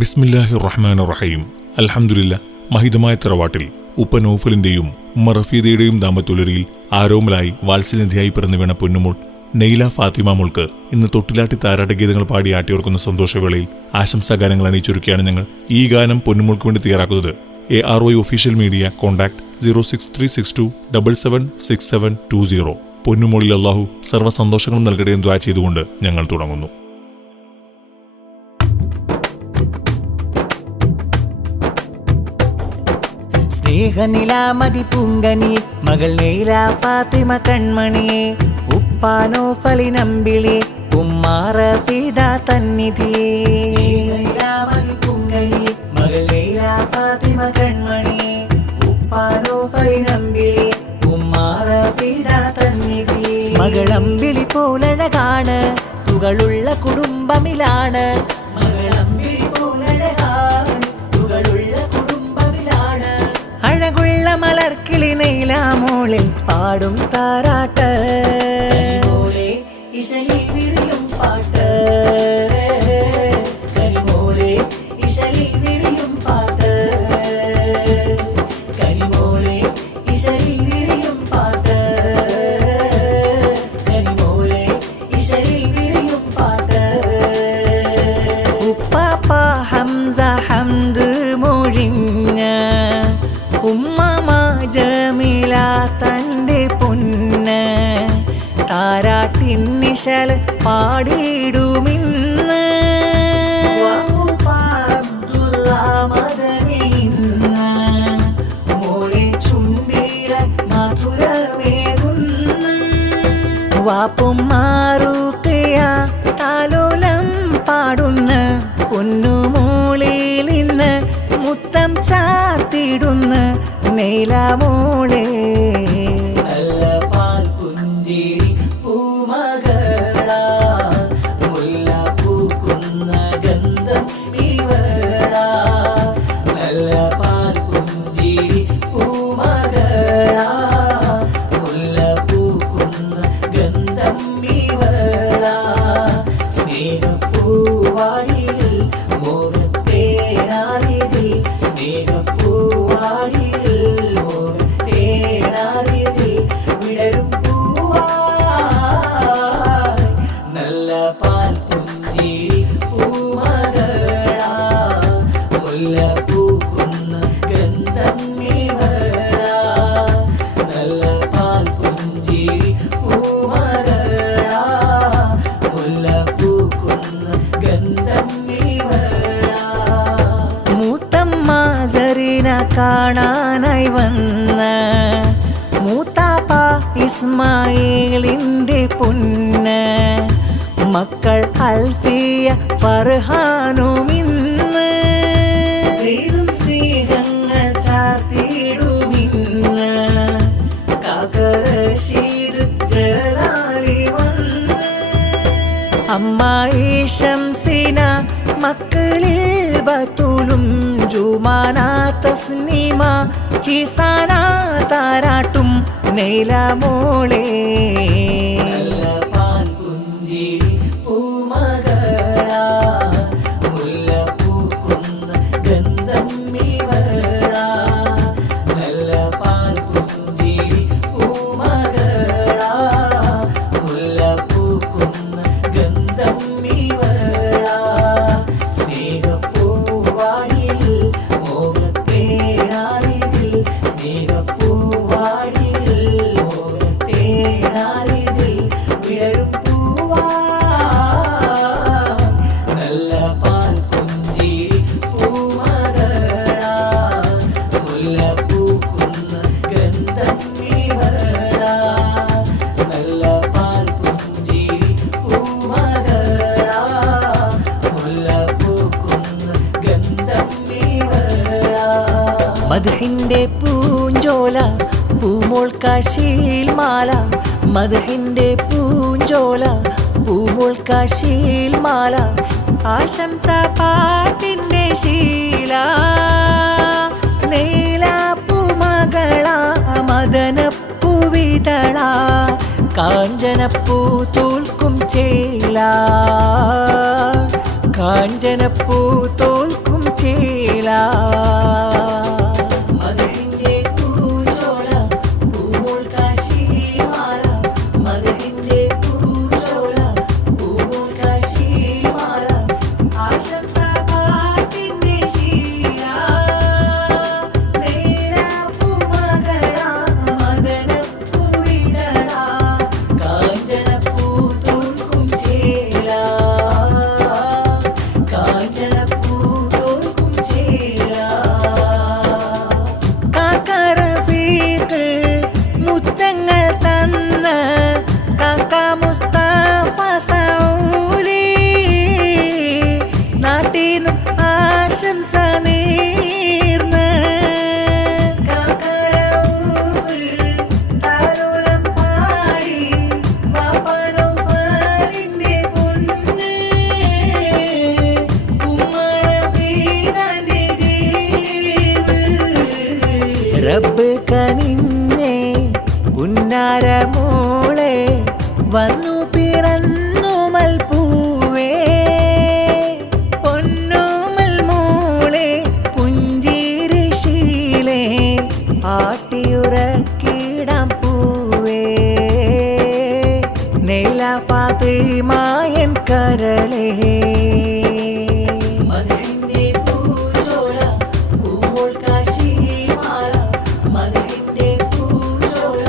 ബിസ്മില്ലാഹിർ റഹ്മാനിർ റഹീം. അൽഹംദുലില്ലാ. മഹിതമായ തറവാട്ടിൽ ഉപ്പ നൗഫലിന്റെയും ഉമ്മ റഫീദയുടെയും ദാമ്പത്യുലരിയിൽ ആരോമലായി വാത്സല്യനിധിയായി പിറന്നു വീണ പൊന്നുമോൾ നെയ്ല ഫാത്തിമ മോൾക്ക് ഇന്ന് തൊട്ടിലാട്ടി താരാട്ട് ഗീതങ്ങൾ പാടി ആട്ടിയോർക്കുന്ന സന്തോഷവേളയിൽ ആശംസാഗാനങ്ങൾ അണിയിച്ചൊരുക്കിയാണ് ഞങ്ങൾ ഈ ഗാനം പൊന്നുമോൾക്ക് വേണ്ടി തയ്യാറാക്കുന്നത്. ARY official media contact 06362776720. പൊന്നുമോളിൽ അല്ലാഹു സർവ്വ സന്തോഷങ്ങളും നൽകട്ടെ എന്ന് ദുആ ചെയ്തുകൊണ്ട് ഞങ്ങൾ തുടങ്ങുന്നു. സ്നേഹനിലാമതി പൂങ്കനി മകൾ നെയ്ല ഫാത്തിമ കൺമണിയെ ഉപ്പാനോ ഫലിനമ്പിളി ഉമ്മാറ ഫീദ തന്നിധിയെ. സ്നേഹനിലാമതി പൂങ്കനി മകൾ നെയ്ല ഫാത്തിമ കൺമണിയെ ഉപ്പാനോ ഫലിനമ്പിളി ഉമ്മാറ ഫീദ തന്നിധിയെ. മകളമ്പിളി പോലഴകാണ്, തുകളുള്ള കുടുംബമിലാണ്. മകളമ്പിളി പോലഴകാണ്, തുകളുള്ള കുടുംബമിലാണ്. അഴകുള്ള മലർക്കിളി നെയ്ല മോളിൽ പാടും താരാട്ട്, ഇശലിൽ വിരിയും പാട്ട്. കരിമോളെ ഇശലിൽ വിരിയും പാട്ട്, കരിമോളെ ഇശലിൽ വിരിയും പാട്ട്, കരിമോളെ ഇശലിൽ വിരിയും പാട്ട്. ഉപ്പാപ്പ ഹംസ ഹംദ് മൊഴിഞ്ഞ ഉമ്മ ജമീല തൻ്റെ പൊന്ന് താരാട്ടിന്നിശൽ പാടിയിടുമിന്ന്. മോളെ ചുണ്ടില മധുരമേകുന്നു. വാപ്പും മാറുകയ താലോലം പാടുന്ന പൊന്നുമോളിൽ ഇന്ന് മുത്തം ചാർത്തിടുന്ന നെയ്ല മോളെ. നല്ല പാൽ പുഞ്ചിരി പൂമകളാ, മുല്ല പൂക്കുന്ന ഗന്ധം ഇവളാ. നല്ല പാൽ പുഞ്ചിരി പൂമകളാ, മുല്ല പൂക്കുന്ന ഗന്ധം ഇവളാ. സ്നേഹപ്പൂവാടിയിൽ മോഹത്തേനാരിതിൽ, സ്നേഹപ്പൂവാടിയിൽ മോഹത്തേനാരിതിൽ വിടരും പൂവായി. നല്ല പാൽ പുഞ്ചിരി പൂമകളാ, മുല്ല പൂക്കുന്ന ഗന്ധം ഇവളാ. നല്ല പാൽ പുഞ്ചിരി പൂമകളാ, മുല്ല പൂക്കുന്ന ഗന്ധം ഇവളാ. മൂത്തമ്മ സരീന കാണാനായി വന്ന മൂത്താപ്പ ഇസ്മായിലിൻ്റെ പൊന്ന് മക്കൾ അൽഫിയ ഫർഹാനുമിന്ന് സ്നേഹങ്ങൾ ചാർത്തിടുമിന്ന്. കാക്കറശീദ് ജലാലി വന്ന് അമ്മായി ശംസിന മക്കളിൽ ബത്തൂലും ജുമാന തസ്നീമ ഹിസാന താരാട്ടും നെയ്ല മോളെ. നല്ല പാൽ പുഞ്ചിരി പൂമകളാ, മുല്ല പൂക്കുന്ന ഗന്ധം ഇവളാ. നല്ല പാൽ പുഞ്ചിരി പൂമകളാ, മുല്ല പൂക്കുന്ന ഗന്ധം ഇവളാ. സ്നേഹപ്പൂവാടിയിൽ മോഹത്തേനാരിതിൽ, സ്നേഹപ്പൂവാടിയിൽ മോഹത്തേനാരിതിൽ വിടരും പൂവായി. നല്ല പാൽ പുഞ്ചിരി പൂമകളാ, മുല്ല പൂക്കുന്ന ഗന്ധം ഇവളാ. നല്ല പാൽ പുഞ്ചിരി പൂമകളാ, മുല്ല പൂക്കുന്ന ഗന്ധം ഇവളാ. മദ്ഹിന്റെ പൂഞ്ചോല പൂമോൾ കാശിയിൽ മാല, മദ്ഹിന്റെ പൂഞ്ചോല പൂമോൾ കാശിയിൽ മാല. ആശംസ പാട്ടിന്റെ ശീല നെയ്ല പൂമകളാ, മദനപ്പൂവിതള കാഞ്ചനപ്പൂ തോൽക്കും ചേല, കാഞ്ചനപ്പൂ തോൽക്കും ആശംസ നേർന്ന് കാക്കരൂഫ് താരോലം പാടി വാപ്പനൗഫലിന്റെ പൊന്ന് ഉമ്മറഫീദന്റെ ജീവ് റബ്ബ് കനിഞ്ഞേ പുന്നാര മോളെ വന്നു പിറന്നു മൽപ്പൂവേ പൊന്നോമൽ മോളെ പുഞ്ചിരിശീലേ ആട്ടിയുറക്കിടാം പൂവേ നെയ്ല ഫാത്തിമായൻ കരളേ മദഹിന്റെ പൂജോല പൂവോൾ കാശിമാല മദഹിന്റെ പൂജോല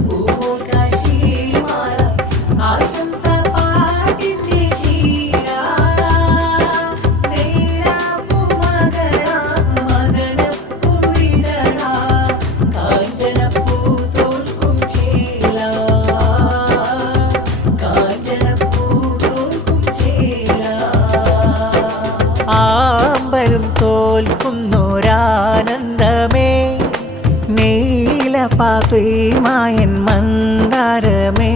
പൂവോൾ കാശിമാല ആശംസ പാട്ടിന്റെ ശീല നെയ്ലാപ്പുമകള മദനപ്പൂവിടണ കാഞ്ചനപ്പൂ തോൽക്കും ചേല കാഞ്ചനപ്പൂ തോൽക്കും ചേല ആമ്പലും തോൽക്കുന്നൊരാനന്ദമേ നീല ഫാത്തിമായൻ മന്ദാരമേ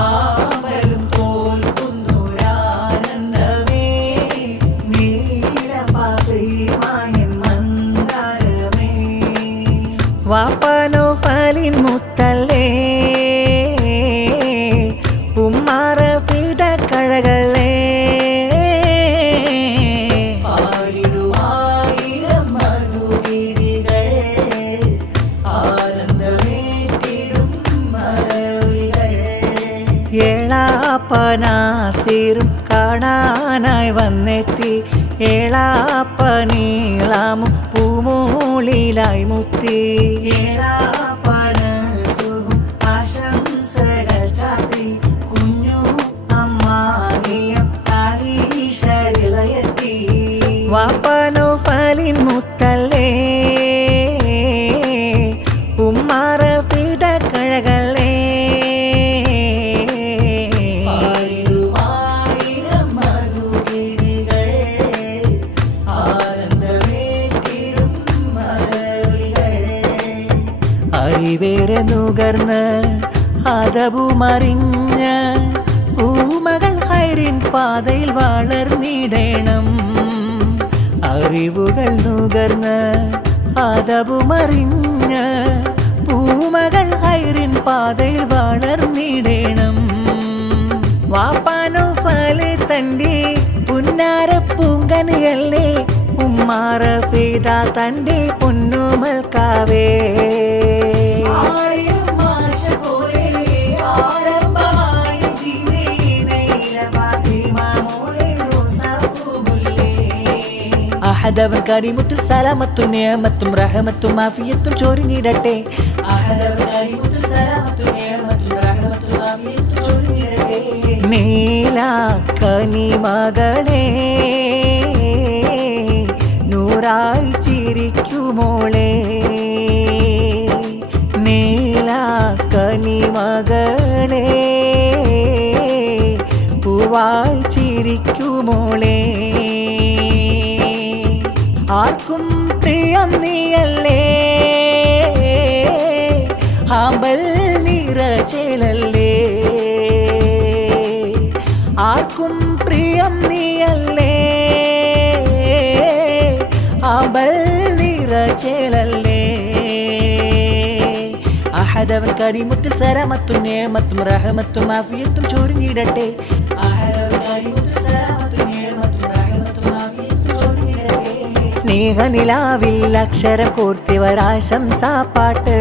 ആമ്പലും തോൽക്കുന്നൊരാനന്ദമേ നീല ഫാത്തിമായൻ മന്ദാരമേ വാപ്പനൗഫലിൻ മുത്തല്ലേ ഉമ്മാറഫീദ കഴകളേ ആയിരം മധുഗിരികൾ ആനന്ദമേറ്റിടും മലവികൾ ഏളാപ്പനാസീറും കാണാനായി വന്നെത്തി ഏളാപ്പനീളാമും പൂമൂളിലായി മുത്തി ഏളാപ്പനസുഖം ആശംസകൾ ചാത്തി കുഞ്ഞു അമ്മാനിയം ആയിഷരിലയെത്തി വാപ്പനൗഫലിൻ മുത്തല്ലേ ഉമ്മാറഫീദ കഴകളേ ആയിരം മധുഗിരികൾ ആനന്ദമേറ്റിടും മലവികൾ അറിവേറെ നുകർന്ന് അതവുമറിഞ്ഞ് പൂമകൾ ഹൈറിൻ പാതയിൽ വളർന്നിടണം അറിവുകൾ നുകർന്ന് അതവുമറിഞ്ഞ് പൂമകൾ ഹൈറിൻ പാതയിൽ വളർന്നിടണം വാപ്പനൗഫല് തന്റെ പുന്നാര പൂങ്കനിയല്ലേ ഉമ്മാറഫീദ തന്റെ പൊന്നുമൽക്കാവേ ആയിരം ആശ പോലെ ആരംഭമായ ജീവനൈല ഫാത്തിമ മോളെ റോസാപ്പൂമുല്ലേ അഹദവൻ കരീമുത്തുൽ സലാമത്തും നിയമത്തും റഹമത്തും ആഫിയത്തും ചൊരിഞ്ഞിടട്ടെ അഹദവൻ കരീമുത്തുൽ സലാമത്തും നിയമത്തും റഹമത്തും ആഫിയത്തും ചൊരിഞ്ഞിടട്ടെ നീല കനിമകളെ നൂറായി ചിരിക്കുമോളെ നീല കനിമകളെ പൂവായി ചിരിക്കുമോളെ ആർക്കും പ്രിയം നീയല്ലേ ആമ്പൽ നിറചേലല്ലേ ആർക്കും പ്രിയം നീയല്ലേ ആമ്പൽ നിറചേലല്ലേ അഹദവൻ കരീമുത്തുൽ സലാമത്തും നിയമത്തും റഹമത്തും ആഫിയത്തും ചൊരിഞ്ഞിടട്ടെ അഹദവൻ കരീമുത്തുൽ സലാമത്തും നിയമത്തും റഹമത്തും ആഫിയത്തും ചൊരിഞ്ഞിടട്ടെ സ്നേഹനിലാവിൽ അക്ഷരം കോർത്തിവരാശംസാപ്പാട്ട്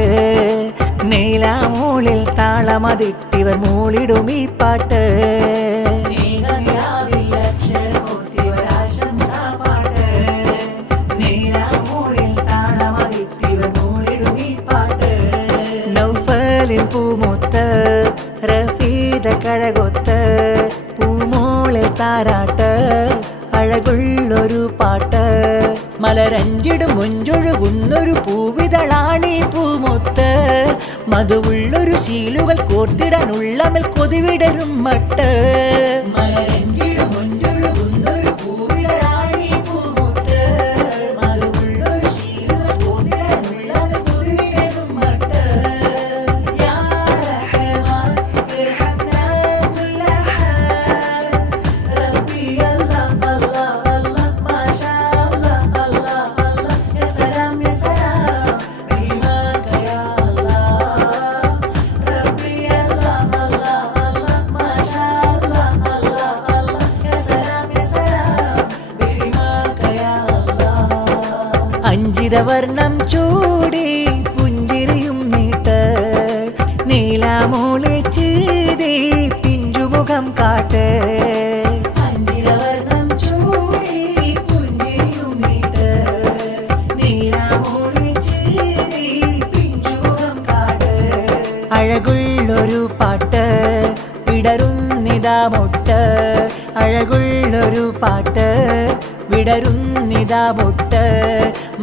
നീലാമൂളിൽ താളമതിട്ടിവർ മൂളിടും ഈ പാട്ട് നൗഫലിൻ പൂമുത്ത് റഫീദ കഴകൊത്ത് പൂമോളിൽ താരാട്ട് അഴകുള്ളൊരു പാട്ട് മലരഞ്ചിടും മുഞ്ചൊഴുകുന്നൊരു പൂവിതളാണീ പൂമുത്ത് മധുവുള്ളൊരു ശീലുകൾ കോർത്തിടാനുള്ളമൽ കൊതിവിടരും മട്ട് മലരഞ്ചിടും മുഞ്ചൊഴുകുന്നൊരു പൂവിതളാണീ പൂമുത്ത് അഞ്ചിതവർണം ചൂടി പുഞ്ചിരിയും നീട്ട് നീലാമോളെ ചീതി പിഞ്ചുമുഖം കാട്ട് അഞ്ചിതവർണം ചൂടി പുഞ്ചിരിയും നീട്ട് നീലാമോളെ ചീതി പിഞ്ചുമുഖം കാട്ട് അഴകുള്ളൊരു പാട്ട് വിടരുന്നിതാ മൊട്ട് അഴകുള്ളൊരു പാട്ട് വിടരുന്നിതാ മൊട്ട്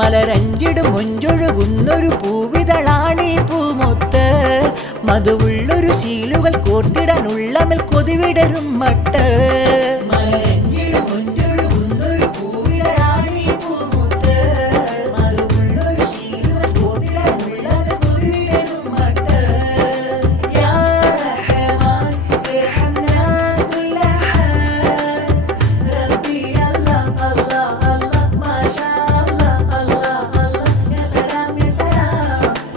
മലരഞ്ചിടും മൊഞ്ചൊഴുകുന്നൊരു പൂവിതളാണീ പൂമൊത്ത് മധുവുള്ളൊരു ശീലുകൾ കോർത്തിടാനുള്ളമൽ കൊതിവിടരും മട്ട് മലരഞ്ചിടും മൊഞ്ചൊഴുകുന്നൊരു പൂവിതളാണീ പൂമൊത്ത് മധുവുള്ളൊരു ശീലുകൾ കോർത്തിടാനുള്ളമൽ കൊതിവിടരും മട്ട് യാ റഹ്മാൻ ഇർഹംനാ കുല്ല ഹാൽ റബ്ബി അല്ലാഹ് അല്ലാഹ് അല്ലാഹ് മാഷാ അല്ലാഹ് അല്ലാഹ് അല്ലാഹ് യാ സലാം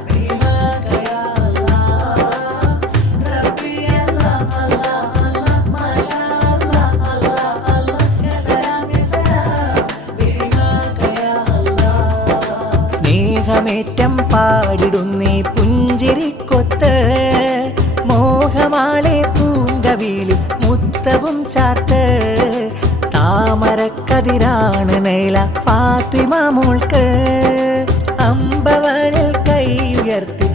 ബിമാക യാ അല്ലാഹ് റബ്ബി അല്ലാഹ് അല്ലാഹ് അല്ലാഹ് മാഷാ അല്ലാഹ് അല്ലാഹ് അല്ലാഹ് യാ സലാം ബിമാക യാ അല്ലാഹ് സ്നേഹമേറ്റം പാടിടുന്നേ പുഞ്ചിരിക്കൊത്ത് മോഹമാളെ പൂങ്കവിളി മുത്തവും ചാർത്ത് താമരക്കതിരാണ് നൈല ഫാത്തിമ മോൾക്ക് അമ്പവനിൽ കൈ ഉയർത്തി